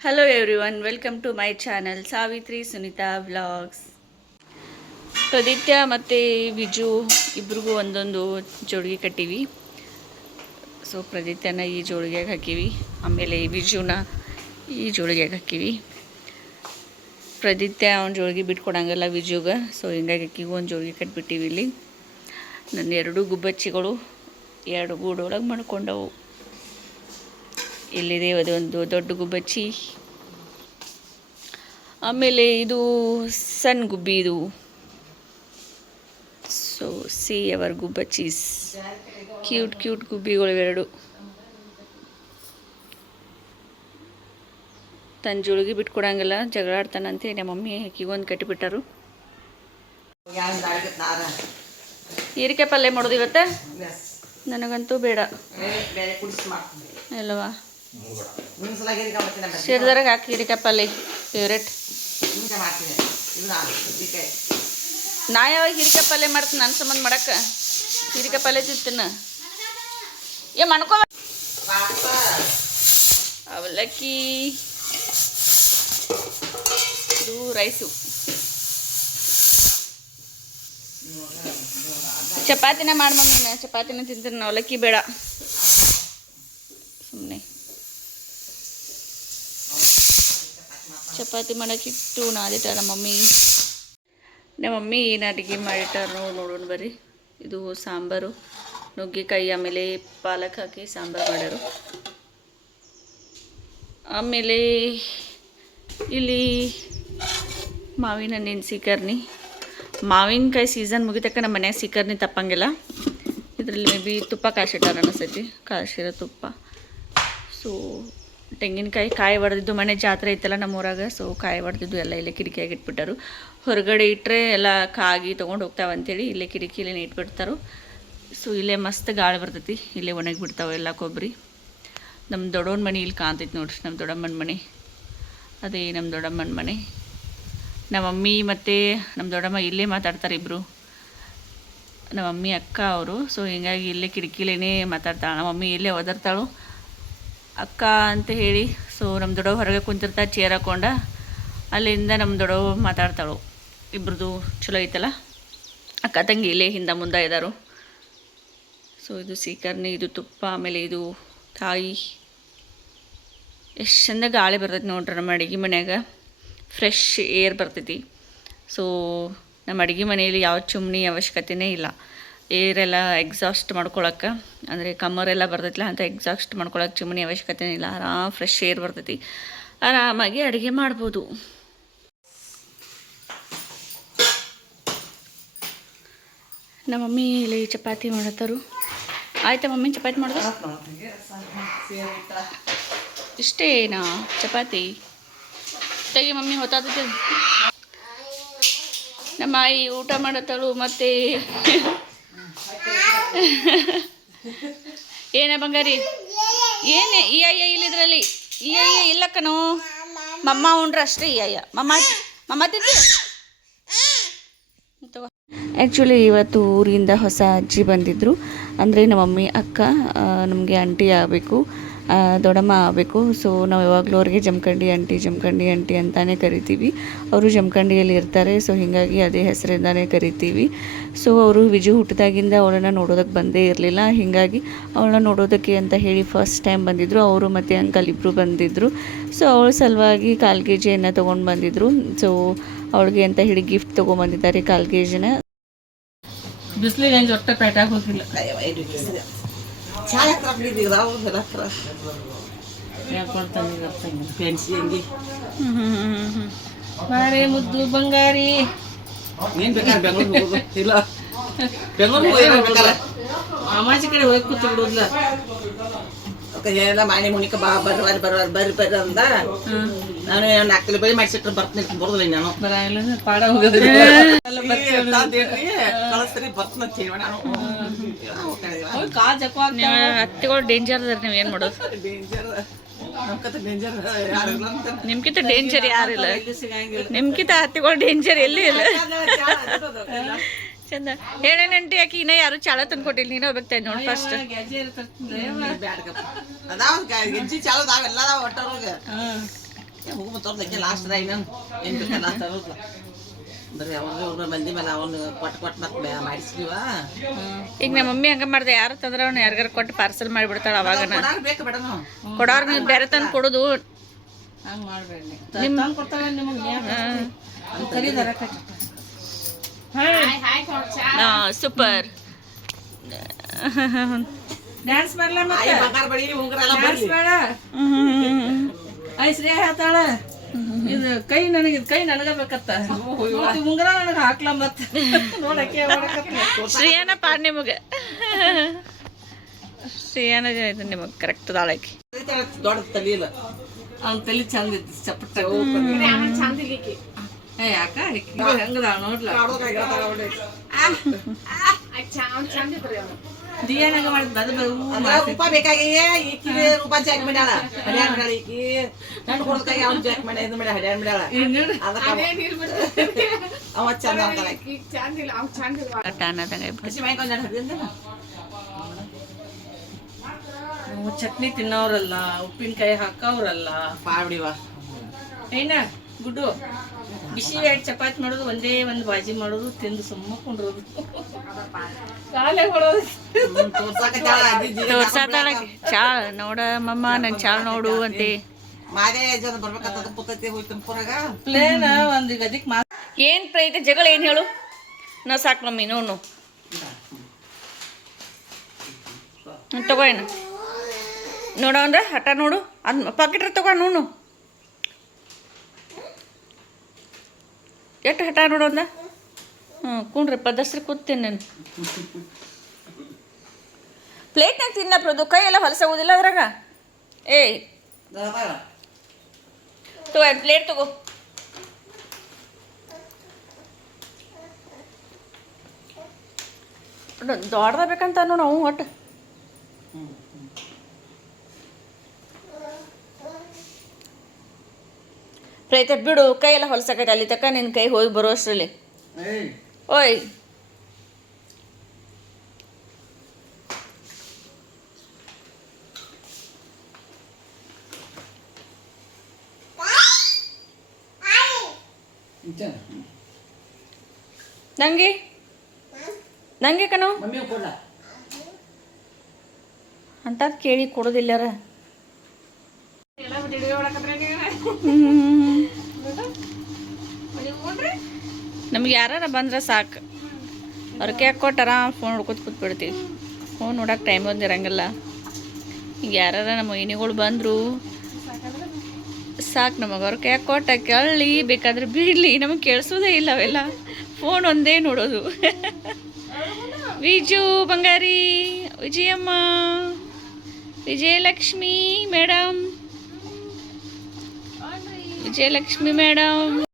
Hello everyone, welcome to my channel Savitri Sunita Vlogs. ಪ್ರದಿತ್ಯ ಮತ್ತು ವಿಜು ಇಬ್ರಿಗೂ ಒಂದೊಂದು ಜೋಳಿಗೆ ಕಟ್ಟಿವಿ. ಸೊ ಪ್ರದಿತ್ಯನ ಈ ಜೋಳಿಗೆಗೆ ಹಾಕಿವಿ, ಆಮೇಲೆ ವಿಜುನ ಈ ಜೋಳಿಗೆಗೆ ಹಾಕಿವಿ. ಪ್ರದಿತ್ಯ ಅವ್ನ ಜೋಳಿಗೆ ಬಿಟ್ಕೊಡಂಗಿಲ್ಲ ವಿಜುಗೆ, ಸೊ ಹಿಂಗಾಗಿ ಅಕ್ಕಿಗೂ ಒಂದು ಜೋಳಿಗೆ ಕಟ್ಟಿಬಿಟ್ಟಿವಿ. ಇಲ್ಲಿ ನನ್ನ ಎರಡು ಗುಬ್ಬಚ್ಚಿಗಳು ಎರಡು ಗೂಡೊಳಗೆ ಮಾಡ್ಕೊಂಡವು. ಇಲ್ಲಿದೆ ಅದೊಂದು ದೊಡ್ಡ ಗುಬ್ಬಚ್ಚಿ, ಆಮೇಲೆ ಇದು ಸಣ್ಣ ಗುಬ್ಬಿ. ಇದು ಸೊ ಸಿ ಅವರ್ ಗುಬ್ಬಚ್ಚೀಸ್, ಕ್ಯೂಟ್ ಗುಬ್ಬಿಗಳು ಎರಡು. ತನ್ನ ಜೋಳಿಗೆ ಬಿಟ್ಕೊಡಂಗಿಲ್ಲ, ಜಗಳ ಆಡ್ತಾನಂತೆ. ನಮ್ಮ ಮಮ್ಮಿ ಆಕಿಗೊಂದು ಕಟ್ಟಿಬಿಟ್ಟರು. ಹೀರಿಕಾಯಿ ಪಲ್ಯ ಮಾಡೋದು ಇವತ್ತು ನನಗಂತೂ ಬೇಡ ಅಲ್ವಾ. ಸೇರಿದ್ರಾಗ ಹಾಕಿ ಹೀರಿಕಾಯಿ ಪಲ್ಯ ಫೇವ್ರೇಟ್. ನಾ ಯಾವಾಗ ಹೀರಿಕಾಯಿ ಪಲ್ಯ ಮಾಡ್ತೀನಿ ನನ್ನ ಸಂಬಂಧ ಮಾಡಕ್ಕೆ? ಹೀರಿಕಾಯಿ ಪಲ್ಯ ತಿಂತೀನಿ ಏ ಮಾಡ್ಕೋ. ಅವಲಕ್ಕಿ, ಇದು ರೈಸು. ಚಪಾತಿನ ಮಾಡಿ ಮಮ್ಮಿನ, ಚಪಾತಿನ ತಿಂತೀನಿ, ಅವಲಕ್ಕಿ ಬೇಡ. ಸುಮ್ಮನೆ ಚಪಾತಿ ಮಾಡೋಕ್ಕಿಟ್ಟು ನಾದಿಟ್ಟಾರ ನಮ್ಮ ಮಮ್ಮಿ ಏನು ಅಡುಗೆ ಮಾಡಿಟ್ಟಾರ ನೋಡೋಣ ಬರ್ರಿ. ಇದು ಸಾಂಬಾರು, ನುಗ್ಗೆಕಾಯಿ ಆಮೇಲೆ ಪಾಲಕ್ ಹಾಕಿ ಸಾಂಬಾರು ಮಾಡ್ಯಾರು. ಆಮೇಲೆ ಇಲ್ಲಿ ಮಾವಿನ ಹಣ್ಣಿನ ಸೀಕರ್ಣಿ. ಮಾವಿನಕಾಯಿ ಸೀಸನ್ ಮುಗಿತಕ್ಕ ನಮ್ಮ ಮನ್ಯಾಗ ಸೀಕರ್ಣಿ ತಪ್ಪಂಗಿಲ್ಲ. ಇದರಲ್ಲಿ ಮೇ ಬಿ ತುಪ್ಪ ಕಾಯಿಸಿಟ್ಟಾರ ಅನಿಸ್ತೈತಿ, ಕಾಯಿಸಿರೋ ತುಪ್ಪ. ಸೊ ತೆಂಗಿನಕಾಯಿ ಕಾಯಿ ಹೊಡೆದಿದ್ದು, ಮನೆ ಜಾತ್ರೆ ಐತಲ್ಲ ನಮ್ಮೂರಾಗ, ಸೊ ಕಾಯಿ ಹೊಡೆದಿದ್ದು ಎಲ್ಲ ಇಲ್ಲೇ ಕಿಟಕಿಯಾಗಿ ಇಟ್ಬಿಟ್ಟಾರು. ಹೊರಗಡೆ ಇಟ್ಟರೆ ಎಲ್ಲ ಕಾಗಿ ತೊಗೊಂಡು ಹೋಗ್ತಾವಂತೇಳಿ ಇಲ್ಲೇ ಕಿಟಕಿಲೇ ಇಟ್ಬಿಡ್ತಾರೋ. ಸೊ ಇಲ್ಲೇ ಮಸ್ತ್ ಗಾಳಿ ಬರ್ತೈತಿ, ಇಲ್ಲೇ ಒಣಗಿ ಬಿಡ್ತಾವೆ ಎಲ್ಲ ಕೊಬ್ಬರಿ. ನಮ್ಮ ದೊಡ್ಡವನ ಮನೆ ಇಲ್ಲಿ ಕಾಣ್ತೈತಿ ನೋಡ್ರಿ, ನಮ್ಮ ದೊಡ್ಡಮ್ಮನ ಮನೆ. ಅದೇ ನಮ್ಮ ದೊಡ್ಡಮ್ಮನ ಮನೆ. ನಮ್ಮ ಮಮ್ಮಿ ಮತ್ತು ನಮ್ಮ ದೊಡ್ಡಮ್ಮ ಇಲ್ಲೇ ಮಾತಾಡ್ತಾರೆ ಇಬ್ಬರು, ನಮ್ಮ ಮಮ್ಮಿ ಅಕ್ಕ ಅವರು. ಸೊ ಹೀಗಾಗಿ ಇಲ್ಲೇ ಕಿಟಕಿಲೇನೇ ಮಾತಾಡ್ತಾಳೆ. ನಮ್ಮ ಮಮ್ಮಿ ಇಲ್ಲೇ ಒದರ್ತಾಳು ಅಕ್ಕ ಅಂತ ಹೇಳಿ. ಸೊ ನಮ್ಮ ದೊಡ್ಡವ ಹೊರಗೆ ಕುಂತಿರ್ತಾರೆ ಚೇರ್ ಹಾಕೊಂಡ, ಅಲ್ಲಿಂದ ನಮ್ಮ ದೊಡ್ಡವ ಮಾತಾಡ್ತಾಳು. ಇಬ್ರದ್ದು ಚಲೋ ಐತಲ್ಲ, ಅಕ್ಕ ತಂಗಿ ಇಲ್ಲೇ ಹಿಂದೆ ಮುಂದೆ ಇದ್ದಾರು. ಸೊ ಇದು ಸೀಕರ್ಣಿ, ಇದು ತುಪ್ಪ, ಆಮೇಲೆ ಇದು ಕಾಯಿ. ಎಷ್ಟು ಚಂದ ಗಾಳಿ ಬರ್ತೈತಿ ನೋಡ್ರಿ ನಮ್ಮ ಅಡುಗೆ ಮನ್ಯಾಗ, ಫ್ರೆಶ್ ಏರ್ ಬರ್ತೈತಿ. ಸೊ ನಮ್ಮ ಅಡುಗೆ ಮನೆಯಲ್ಲಿ ಯಾವ ಚಿಮ್ನಿ ಅವಶ್ಯಕತೆಯೇ ಇಲ್ಲ. ಏರೆಲ್ಲ ಎಕ್ಸಾಸ್ಟ್ ಮಾಡ್ಕೊಳಕ್ಕೆ, ಅಂದರೆ ಕಮ್ಮರೆಲ್ಲ ಬರ್ತೈತಿಲ್ಲ ಅಂತ ಎಕ್ಸಾಸ್ಟ್ ಮಾಡ್ಕೊಳಕ್ಕೆ ಚಿಮ್ನಿ ಅವಶ್ಯಕತೆಯೇ ಇಲ್ಲ. ಆರಾಮ್ ಫ್ರೆಶ್ ಏರ್ ಬರ್ತೈತಿ, ಆರಾಮಾಗಿ ಅಡುಗೆ ಮಾಡ್ಬೋದು. ನಮ್ಮ ಮಮ್ಮಿ ಇಲ್ಲಿ ಚಪಾತಿ ಮಾಡತ್ತಾರು. ಆಯ್ತಾ ಮಮ್ಮಿ ಚಪಾತಿ ಮಾಡೋದು? ಇಷ್ಟೇನಾ ಚಪಾತಿ? ತೆಗಿ ಮಮ್ಮಿ, ಹೊತ್ತಾದೈತೆ. ನಮ್ಮ ಆಯಿ ಊಟ ಮಾಡತ್ತಳು. ಮತ್ತು ಏನೇ ಬಂಗಾರಿ, ಏನೇ ಈ ಅಯ್ಯ ಇಲ್ಲಿದ್ರಲ್ಲಿ? ಈ ಅಯ್ಯ ಇಲ್ಲಕ್ಕನು, ಮಮ್ಮ ಉಂಡ್ರೆ ಅಷ್ಟೇ ಈ ಅಯ್ಯ. ಮಮ್ಮ ತಿಂದು. ಆ್ಯಕ್ಚುಲಿ ಇವತ್ತು ಊರಿಂದ ಹೊಸ ಅಜ್ಜಿ ಬಂದಿದ್ದರು. ಅಂದರೆ ನಮ್ಮ ಮಮ್ಮಿ ಅಕ್ಕ ನಮಗೆ ಆಂಟಿ ಆಗಬೇಕು, ದೊಡ್ಡಮ್ಮ ಆಗಬೇಕು. ಸೊ ನಾವು ಯಾವಾಗಲೂ ಅವ್ರಿಗೆ ಜಮಖಂಡಿ ಆಂಟಿ ಅಂತಲೇ ಕರಿತೀವಿ. ಅವರು ಜಮಖಂಡಿಯಲ್ಲಿ ಇರ್ತಾರೆ, ಸೊ ಹೀಗಾಗಿ ಅದೇ ಹೆಸರಿಂದನೇ ಕರಿತೀವಿ. ಸೊ ಅವರು ವಿಜು ಹುಟ್ಟಿದಾಗಿಂದ ಅವಳನ್ನು ನೋಡೋದಕ್ಕೆ ಬಂದೇ ಇರಲಿಲ್ಲ. ಹೀಗಾಗಿ ಅವಳನ್ನ ನೋಡೋದಕ್ಕೆ ಅಂತ ಹೇಳಿ ಫಸ್ಟ್ ಟೈಮ್ ಬಂದಿದ್ದರು. ಅವರು ಮತ್ತು ಅಂಕಲ್ ಇಬ್ಬರು ಬಂದಿದ್ದರು. ಸೊ ಅವಳ ಸಲುವಾಗಿ 1/4 kg ಎಣ್ಣೆ ತೊಗೊಂಡು ಬಂದಿದ್ದರು. ಸೊ ಅವಳಿಗೆ ಅಂತ ಹೇಳಿ ಗಿಫ್ಟ್ ತೊಗೊಂಬಂದಿದ್ದಾರೆ 1/4 kg. ಬಿಸಿಲಿಗೆ ಏನು ಒಟ್ಟ ಪೇಟಾಗಿ ಹೋಗಿಲ್ಲ. ಬಾರೆ ಮುದ್ದು ಬಂಗಾರಿ, ನೀನ್ ಬೇಕಾದ್ರೆ ಬೆಂಗಳೂರು ಇಲ್ಲ, ಬೆಂಗಳೂರು ಅಮಾಚಿ ಕಡೆ ಹೋಗಿ ಕೂತು ಬಿಡೋದ್ಲ. ಎಲ್ಲ ಮಾಣಿ ಮುನಿಕ ಬರ್ರಿ ಅಂದ. ನಾನು 4 ಕಿಲೋ ಬಳಿ ಮಾಡಿಸಿಟ್ರೆ ಬರ್ತೀನಿ, ಬರೋದಿಲ್ಲ ನಾನು. ಬರಂಗಿಲ್ಲ ಪಾಡ ಹೋಗೋದ್ರಿ, ಕಳಿಸ್ರಿ ಬರ್ತೀನಿ ನಾನು. ಹತ್ತಿಗಳು ಡೇಂಜರ್ ಅದಾರ, ನೀವು ಏನು ಮಾಡೋದು? ನಿಮ್ಗಿಂತ ಡೇಂಜರ್ ಯಾರಿಲ್ಲ, ನಿಮ್ಗಿಂತ ಹತ್ತಿಗಳು ಡೇಂಜರ್ ಎಲ್ಲಿ ಇಲ್ಲ. ಚಂದ ಹೇಳೇನಂಟಿ ಯಾಕೆ ಇನ್ನೂ ಯಾರು ಚಾಳ ತಂದು ಕೊಟ್ಟಿಲ್ಲ, ನೀನು ಹೋಗ್ತಾ ನೋಡಿ ಫಸ್ಟ್. ಹೋಗ್ಬತ್ತವ್ರದಕ್ಕೆ ಲಾಸ್ಟ್ ನಾನು ಏನು ಬೇಕಾ ಲಾಸ್ಟ್ ತರೋದು ಬರೀ ಅವ್ರ ಮಂದಿ ಮೇಲೆ ಅವನು ಕೊಟ್ಟು ಮತ್ತೆ ಮಾಡಿಸ್ತೀವ ಈಗ ನಮ್ಮ ಮಮ್ಮಿ ಹಂಗೆ ಮಾಡಿದೆ, ಯಾರು ತಂದ್ರೆ ಅವ್ನು ಯಾರಿಗಾರು ಕೊಟ್ಟು ಪಾರ್ಸಲ್ ಮಾಡಿಬಿಡ್ತಾಳೆ. ಅವಾಗ ಬೇಕು ಬೇಡ ನಾವು ಕೊಡೋರು ನೀವು ಬೇರೆ ತಂದು ಕೊಡೋದು. ಹಂಗೆ ಮಾಡಬೇಡಿ. ತಂದು ಕೊಡ್ತಾಳೆ ನಿಮಗೆ ಕರೀದಾರ ಸೂಪರ್. ಡ್ಯಾನ್ಸ್ ಮಾಡಲ ಮತ್ತೆ ಬಂಗಾರ ಬಡಿ ಉಂಗುರ ಎಲ್ಲ ಡ್ಯಾನ್ಸ್ ಬೇಡ. ಶ್ರೇಯ ಹೇಳ್ತಾಳ ಇದು ಕೈ ನನಗೆ ಬೇಕತ್ತ, ಮತ್ತೆ ಉಂಗುರ ನನಗೆ ಹಾಕ್ಲ ಮತ್ತೆ ನೋಡಕ್ಕೆ ಶ್ರೇಯನ ಪಾಡ್ ನಿಮಗೆ. ಶ್ರೇಯನ ಇದು ನಿಮಗೆ ಕರೆಕ್ಟ್ ತಾಳಕಿ. ದೊಡ್ಡ ತಲಿ ಇಲ್ಲ, ಅವ್ನ ತಲೆ ಚಂದ ಇತ್ತು ಚಪ್ಪಟ್ಟ. ಏ ಯಾಕ ಹೆಂಗದ ನೋಡ್ಲ ದಿಯಾನಾಗ ಮಾಡಿದ್ ರೂಪ ಬೇಕಾಗಿ ಈಕಿ ರೂಪ ಜಾಕ್ ಮಾಡ್ಯಾಳ ಹಡ್ಯಾಣ ಮಾಡ್ಯಾಳ ಈಕಿ ಗಂಡು ಕೊಡೋದಕ್ಕಾಗಿ ಅವ್ನು ಜಾಕ್ ಮಾಡಿ ಇದು ಮಾಡಿ ಹಡ್ಯಾಣ ಮಾಡ್ಯಾಳ ಅವ ಚಂದ ಅಂತಾಳ ಹಸಿ ಮೈ ಕೊಂದ ಹರಿದಿಂದ ಚಟ್ನಿ ತಿನ್ನೋರಲ್ಲ, ಉಪ್ಪಿನಕಾಯಿ ಹಾಕೋರಲ್ಲ. ಪಾಡ್ಬಿಡಿವ ಏನ ಗುಡ್ಡು ಬಿಸಿ ಎರಡು ಚಪಾತಿ ಮಾಡೋದು, ಒಂದೇ ಒಂದು ಬಾಜಿ ಮಾಡೋದು, ತಿಂದು ಸುಮ್ಮ ಕುಂಡ್ರೋದು, ಕಾಲೇ ಹೊಡೋದು. ತೋರ್ಸಾತಾಳ ಚಾಳ್ ನೋಡ ಮಮ್ಮ ನನ್ ಚಾಳ್ ನೋಡು ಅಂತೆ. ಮಾದೇ ಜನ ಬರ್ಬೇಕಂತ ಪುತ್ತೈತಿ ಹೋಯ್ತು ತುಮಕೂರಾಗ ಪ್ಲೇನ್ ಒಂದು ಈಗ ಅದಕ್ಕೆ ಏನ್ ಪ್ರೈತ ಜಗಳ ಏನ್ ಹೇಳು. ನಾ ಸಾಕು ಮಮ್ಮಿ ನೋಡು ತಗೋ ಏನು ನೋಡ ಅಂದ್ರೆ ಹಠ ನೋಡು, ಅದ್ ಪಾಕೆಟ್ ತಗೋ ನೋಡು ಎಷ್ಟು ಹಠ ನೋಡು ಅಂದ. ಕುಣ್ರಿ ಪದಸ್ರಿ ಕೂತೀನಿ ನಾನು. ಪ್ಲೇಟ್ನಾಗ ತಿನ್ನ ಪ್ರದು, ಕೈ ಎಲ್ಲ ಹೊಲಸಾಗೋದಿಲ್ಲ ಅದ್ರಾಗ. ಏಯ್ ತಗೋ ಪ್ಲೇಟ್ ತಗೋ. ದೊಡ್ಡದ ಬೇಕಂತ ನೋಡು ಅವು ಒಟ್ಟು. ಪ್ರಯತ್ನ ಬಿಡು, ಕೈ ಎಲ್ಲ ಹೊಲಸಾಕೈತೆ ಅಲ್ಲಿ ತಕ್ಕ ನಿನ್ನ ಕೈ ಹೋಗಿ ಬರೋ ಅಷ್ಟರಲ್ಲಿ. ಓಯ್ ನಂಗೆ ನಂಗೆ ಕಣೋ ಅಂತದ್ ಕೇಳಿ ಕೊಡೋದಿಲ್ಲಾರ. ನಮ್ಗೆ ಯಾರ ಬಂದ್ರೆ ಸಾಕು, ಅವ್ರಿಗೆ ಯಾಕೆ ಕೊಟ್ಟಾರ ಫೋನ್ ನೋಡ್ಕೊತ ಕೂತ್ಬಿಡ್ತೀವಿ. ಫೋನ್ ನೋಡೋಕೆ ಟೈಮ್ ಒಂದು ಇರಂಗಿಲ್ಲ. ಈಗ ಯಾರ ನಮ್ಮ ಏನಿಗಳು ಬಂದರು ಸಾಕು ನಮಗೆ, ಅವ್ರ ಕೈಯಾಗ ಕೊಟ್ಟ ಕೇಳಲಿ ಬೇಕಾದ್ರೆ ಬಿಡಲಿ, ನಮಗೆ ಕೇಳಿಸೋದೇ ಇಲ್ಲ ಅವೆಲ್ಲ. ಫೋನ್ ಒಂದೇ ನೋಡೋದು. ವಿಜು ಬಂಗಾರಿ, ವಿಜಯಮ್ಮ, ವಿಜಯಲಕ್ಷ್ಮಿ ಮೇಡಮ್, ವಿಜಯಲಕ್ಷ್ಮಿ ಮೇಡಮ್.